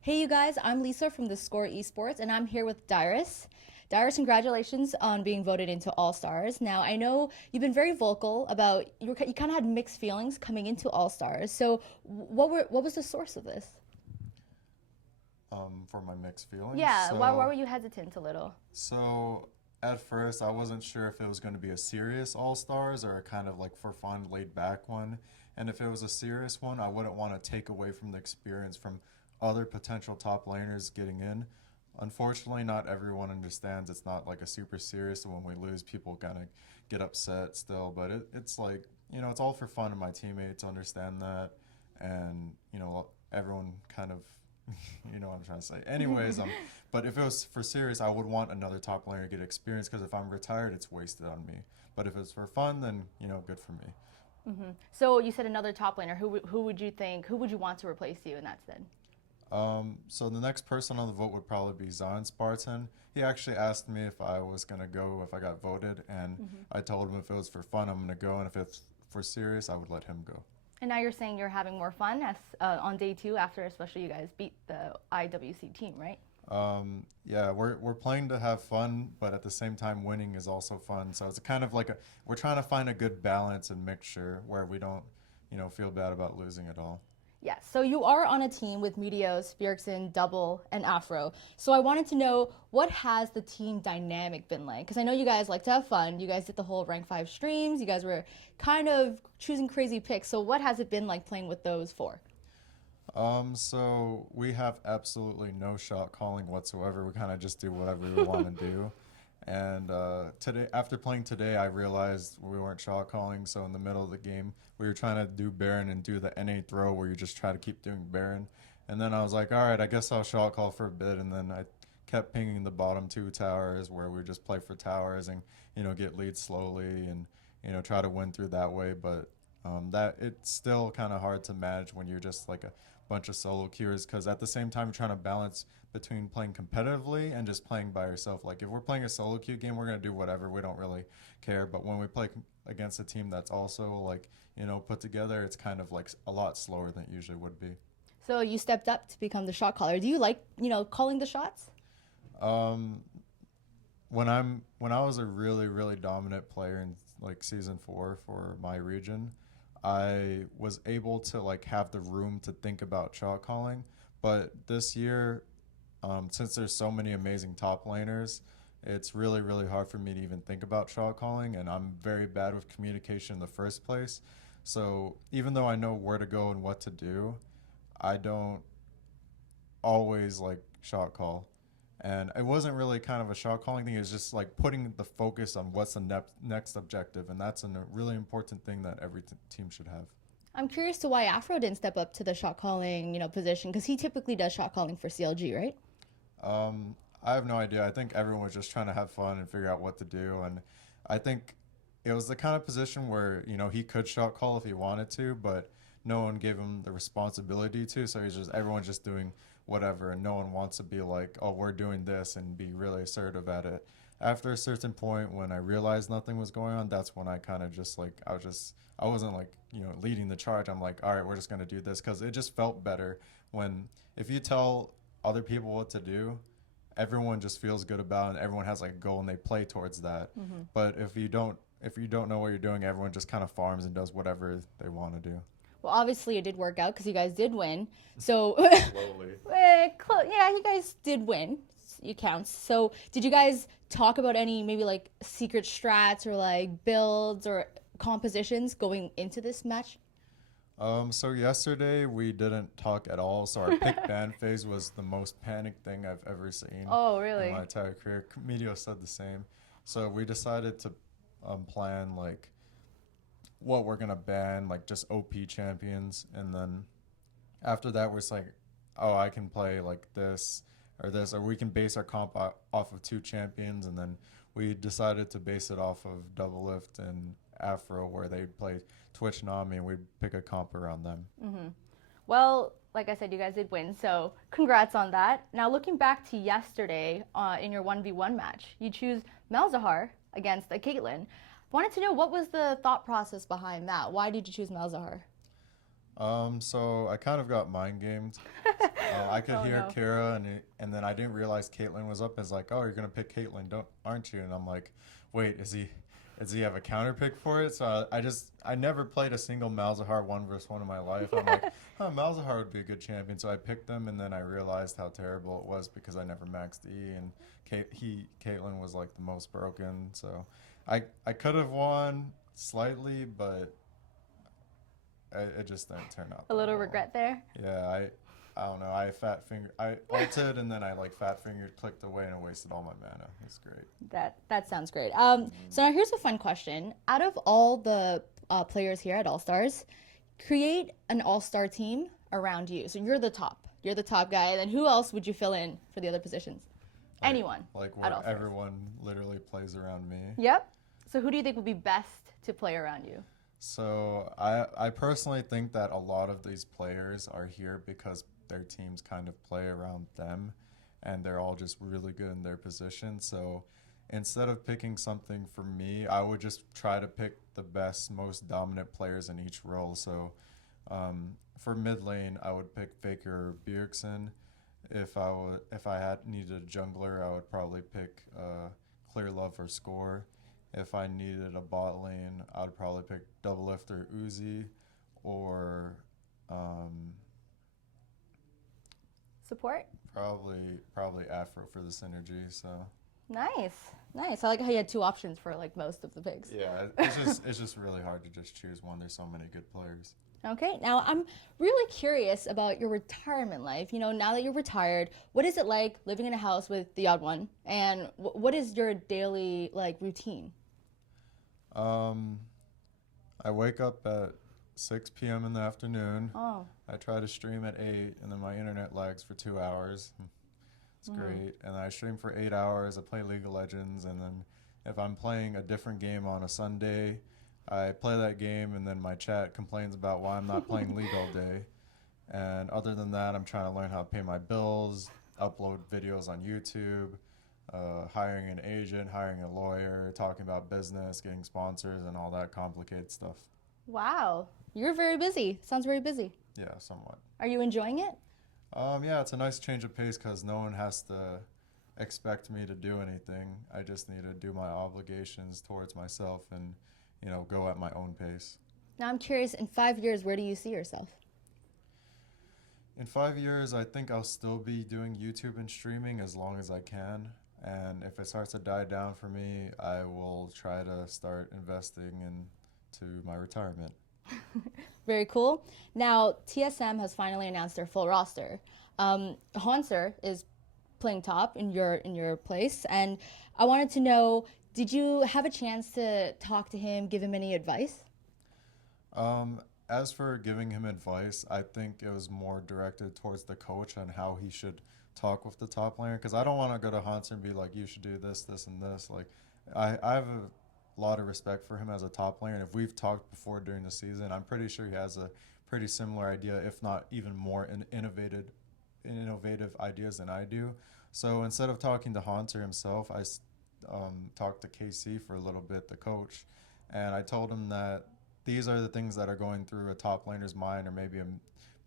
Hey, you guys, I'm Lisa from theScore eSports, and I'm here with Dyrus. Dyrus, congratulations on being voted into All Stars. Now, I know you've been very vocal about you kind of had mixed feelings coming into All Stars. So, what was the source of this? For my mixed feelings. Yeah, why were you hesitant a little? So at first I wasn't sure if it was going to be a serious All Stars or a kind of like for fun, laid back one. And if it was a serious one, I wouldn't want to take away from the experience from other potential top laners getting in. Unfortunately, not everyone understands. It's not like a super serious. So when we lose, people kind of get upset still. But it's like, it's all for fun, and my teammates understand that. And, everyone kind of you know what I'm trying to say. Anyways, but if it was for serious, I would want another top laner to get experience because if I'm retired, it's wasted on me. But if it's for fun, then good for me. So you said another top laner. Who would you think? Who would you want to replace you in that stead? So the next person on the vote would probably be Zion Spartan. He actually asked me if I was gonna go if I got voted, and I told him if it was for fun, I'm gonna go, and if it's for serious, I would let him go. And now you're saying you're having more fun as on day two after, especially you guys beat the IWC team, right? Yeah, we're playing to have fun, but at the same time, winning is also fun. So it's kind of like we're trying to find a good balance and mixture where we don't, feel bad about losing at all. Yes. So you are on a team with Meteos, Bjergsen, Double, and Afro. So I wanted to know what has the team dynamic been like? Because I know you guys like to have fun. You guys did the whole rank five streams. You guys were kind of choosing crazy picks. So what has it been like playing with those four? So we have absolutely no shot calling whatsoever. We kind of just do whatever we want to do. And today, after playing today, I realized we weren't shot calling. So in the middle of the game, we were trying to do Baron and do the NA throw where you just try to keep doing Baron. And then I was like, all right, I guess I'll shot call for a bit. And then I kept pinging the bottom two towers where we just play for towers and get leads slowly and try to win through that way. But that it's still kind of hard to manage when you're just like a bunch of solo queuers because at the same time you're trying to balance between playing competitively and just playing by yourself. Like if we're playing a solo queue game, we're gonna do whatever. We don't really care. But when we play against a team that's also like put together, it's kind of like a lot slower than it usually would be. So you stepped up to become the shot caller. Do you like, calling the shots? Um, when I was a really dominant player in like season 4 for my region, I was able to like have the room to think about shot calling. But this year, since there's so many amazing top laners, it's really hard for me to even think about shot calling, and I'm very bad with communication in the first place. So even though I know where to go and what to do, I don't always like shot call. And it wasn't really kind of a shot calling thing. It was just like putting the focus on what's the next objective, and that's a really important thing that every team should have. I'm curious to why Afro didn't step up to the shot calling, position because he typically does shot calling for CLG, right? I have no idea. I think everyone was just trying to have fun and figure out what to do, and I think it was the kind of position where he could shot call if he wanted to, but no one gave him the responsibility to. So he's just everyone's just doing whatever, and no one wants to be like, oh, we're doing this and be really assertive at it. After a certain point, when I realized nothing was going on, that's when I kind of just like I wasn't like leading the charge. I'm like, all right, we're just gonna do this because it just felt better when if you tell other people what to do, everyone just feels good about it and everyone has like a goal and they play towards that. But if you don't know what you're doing, everyone just kind of farms and does whatever they want to do. Well, obviously it did work out because you guys did win. So, Slowly. yeah, you guys did win. It counts. So, did you guys talk about any maybe like secret strats or like builds or compositions going into this match? So yesterday we didn't talk at all. So our pick ban phase was the most panicked thing I've ever seen Oh, in really? my entire career. Medio said the same. So we decided to plan like what we're gonna ban, like just OP champions, and then after that we're just like, oh, I can play like this, or we can base our comp off of two champions, and then we decided to base it off of Double Lift and Afro, where they play Twitch Nami, and we'd pick a comp around them. Well, like I said, you guys did win. So, congrats on that. Now, looking back to yesterday in your 1v1 match, you choose Malzahar against a Caitlyn. Wanted to know what was the thought process behind that? Why did you choose Malzahar? So I kind of got mind gamed. I could Oh, hear no. Kara, and then I didn't realize Caitlyn was up. It's like, oh, you're gonna pick Caitlyn, don't aren't you? And I'm like, wait, does he have a counter pick for it? So I never played a single Malzahar 1v1 in my life. I'm like, oh, Malzahar would be a good champion. So I picked them, and then I realized how terrible it was because I never maxed E, and Caitlyn was like the most broken. So I could have won slightly, but it just didn't turn out A that little well. regret there. Yeah, I don't know. I ulted and then I like fat fingered clicked away and I wasted all my mana. It's great. That sounds great. So now here's a fun question. Out of all the players here at All Stars, create an all-star team around you. So you're the top. You're the top guy. And then who else would you fill in for the other positions? Anyone. Like at where All Stars. everyone literally plays around me. Yep. So who do you think would be best to play around you? So I personally think that a lot of these players are here because their teams kind of play around them and they're all just really good in their position. So instead of picking something for me, I would just try to pick the best, most dominant players in each role. So for mid lane, I would pick Faker or Bjergsen. If I had needed a jungler, I would probably pick Clear Love or Score. If I needed a bot lane, I would probably pick Double Lift or Uzi, or Support? probably Afro for the synergy. So Nice. I like how you had two options for like most of the picks. yeah, it's just really hard to just choose one. There's so many good players. Okay, now I'm really curious about your retirement life. You know, now that you're retired, what is it like living in a house with the odd one? And what is your daily like routine? I wake up at 6 p.m. in the afternoon. Oh, I try to stream at 8, and then my internet lags for 2 hours. It's great. And I stream for 8 hours. I play League of Legends, and then if I'm playing a different game on a Sunday, I play that game, and then my chat complains about why I'm not playing League all day. And other than that, I'm trying to learn how to pay my bills, upload videos on YouTube, hiring an agent, hiring a lawyer, talking about business, getting sponsors, and all that complicated stuff. wow. You're very busy. Sounds very busy. Yeah, somewhat. Are you enjoying it? Yeah, it's a nice change of pace because no one has to expect me to do anything. I just need to do my obligations towards myself and, go at my own pace. Now I'm curious, in 5 years, where do you see yourself? In 5 years, I think I'll still be doing YouTube and streaming as long as I can. And if it starts to die down for me, I will try to start investing into my retirement. Very cool. Now, TSM has finally announced their full roster. Hanser is playing top in your place, and I wanted to know, did you have a chance to talk to him, give him any advice? As for giving him advice, I think it was more directed towards the coach on how he should talk with the top laner. Because I don't want to go to Hanser and be like, you should do this, this, and this. Like, I have a lot of respect for him as a top laner. And if we've talked before during the season, I'm pretty sure he has a pretty similar idea, if not even more innovative ideas than I do. So instead of talking to Hanser himself, I talked to KC for a little bit, the coach, and I told him that these are the things that are going through a top laner's mind or maybe a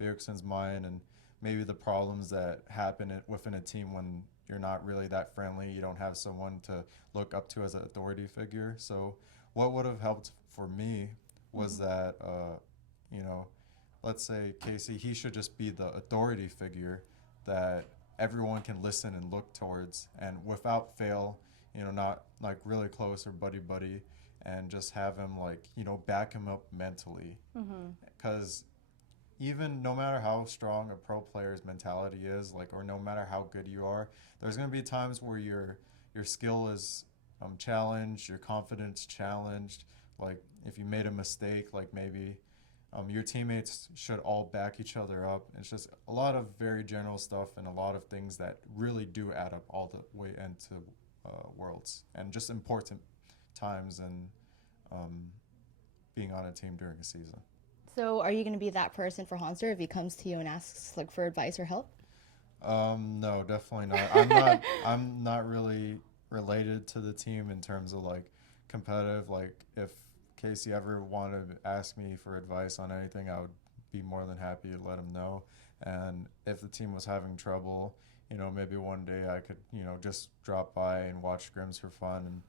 Bjergsen's mind, and maybe the problems that happen within a team when you're not really that friendly. You don't have someone to look up to as an authority figure. So what would have helped for me was that, let's say Casey, he should just be the authority figure that everyone can listen and look towards, and without fail, not like really close or buddy, and just have him back him up mentally. Because even no matter how strong a pro player's mentality is, or no matter how good you are, there's going to be times where your skill is challenged, your confidence challenged. Like if you made a mistake, maybe your teammates should all back each other up. It's just a lot of very general stuff and a lot of things that really do add up all the way into Worlds, and just important times and being on a team during a season. So are you going to be that person for Hanser if he comes to you and asks for advice or help? No, definitely not. I'm not really related to the team in terms of competitive. If Casey ever wanted to ask me for advice on anything, I would be more than happy to let them know. And if the team was having trouble, you know, maybe one day I could, you know, just drop by and watch scrims for fun. And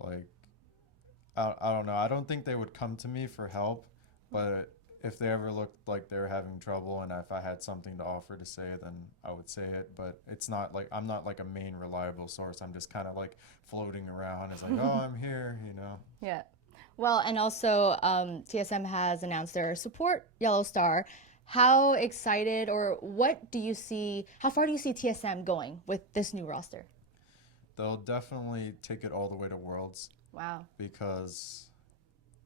like, I don't know. I don't think they would come to me for help, but if they ever looked like they were having trouble and if I had something to offer to say, then I would say it. But it's not like I'm not like a main reliable source. I'm just kind of like floating around. It's like, oh, I'm here, you know. Yeah. Well, and also TSM has announced their support Yellowstar. How excited or what do you see, how far do you see TSM going with this new roster? They'll definitely take it all the way to Worlds. Wow. Because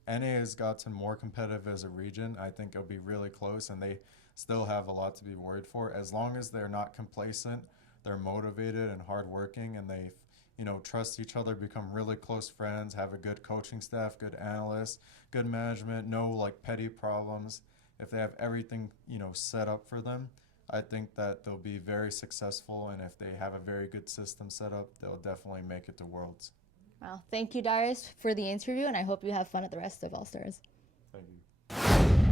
NA has gotten more competitive as a region. I think it'll be really close, and they still have a lot to be worried for. As long as they're not complacent, they're motivated and hardworking, and they, you know, trust each other, become really close friends, have a good coaching staff, good analysts, good management, no like petty problems. If they have everything, you know, set up for them, I think that they'll be very successful, and if they have a very good system set up, they'll definitely make it to Worlds. Well, thank you, Dyrus, for the interview, and I hope you have fun at the rest of All Stars. Thank you.